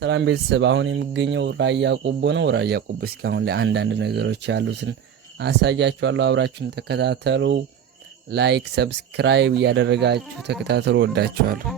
ሰላም ቤተሰብ አሁን የሚገኘው ራያ ቆቦ ነው። ራያ ቆቦ እስካሁን ላይ አንዳንድ ነገሮች ያሉትን አሳያችኋለሁ። አብራችሁን ተከታተሉ። ላይክ ሰብስክራይብ ያደረጋችሁ ተከታተሉ። ወዳችኋለሁ።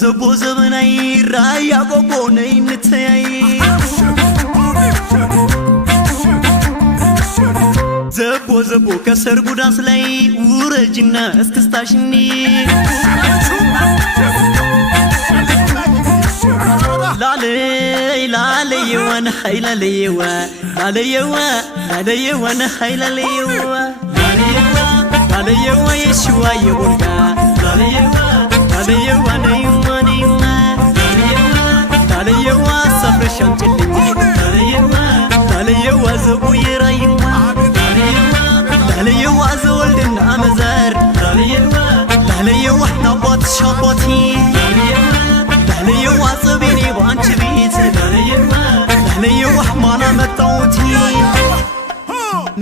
ዘቦ ዘመናይ ራያ ቆቦ ነይ ንተያይ ዘቦ ከሰርጉ ዳንስ ላይ ውረጅና እስክስታሽኒ ላለይ ወነ ኃይላለየዋ ላለየዋ ነ ኃይላለየዋ ላለየዋ የሽዋ የቦልጋ ላለየዋ ላለየዋ ሰፍረሻም ጭልኝ ላለየዋ ዘቡ የራይማ ላለየዋ ዘወልድና መዘር ላለየዋ ናቧት ሻቧቲ ላለየዋ ጽቤኔ ባንቺ ቤት ላለየዋ ማና መጣውቲ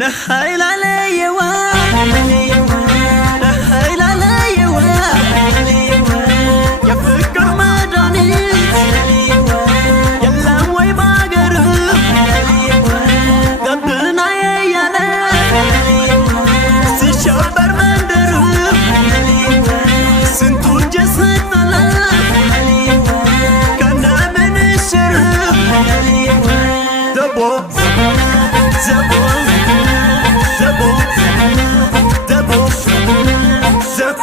ነሃይ ላለየዋ የፍቅር መድኃኒት የለም ወይ ባገር ገብናዬ ያለ ሲሸበር መንደር ስንቱ እጅ ሰጠለ ከነ ምንሽር ዘቦ ዘቦ ዘቦ ዘቦ ዘቦ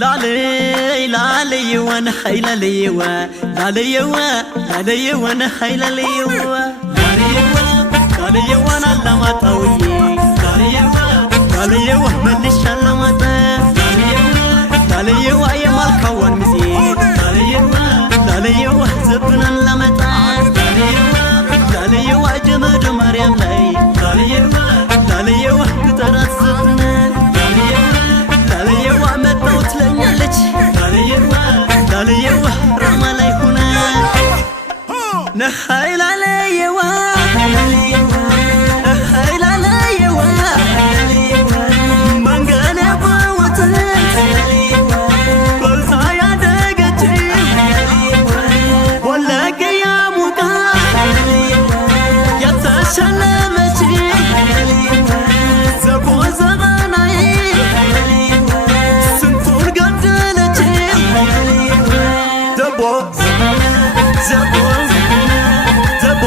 ላለየዋ ነ ኃይላለየዋ ላለየዋ ነ ኃይላለየዋ ላለየዋ ናላማጣውዬ ላለየዋ መልሻ አላማጣ ላለየዋ የማልካዋን ሚዜ ላለየዋ ዘብናን ላመጣ ላለየዋ ጀመደ ማርያም ላይ ላለየዋ ግጠራት ዘብናን ላለየዋ መጣው ትለኛለች ዘቦ ዘቦ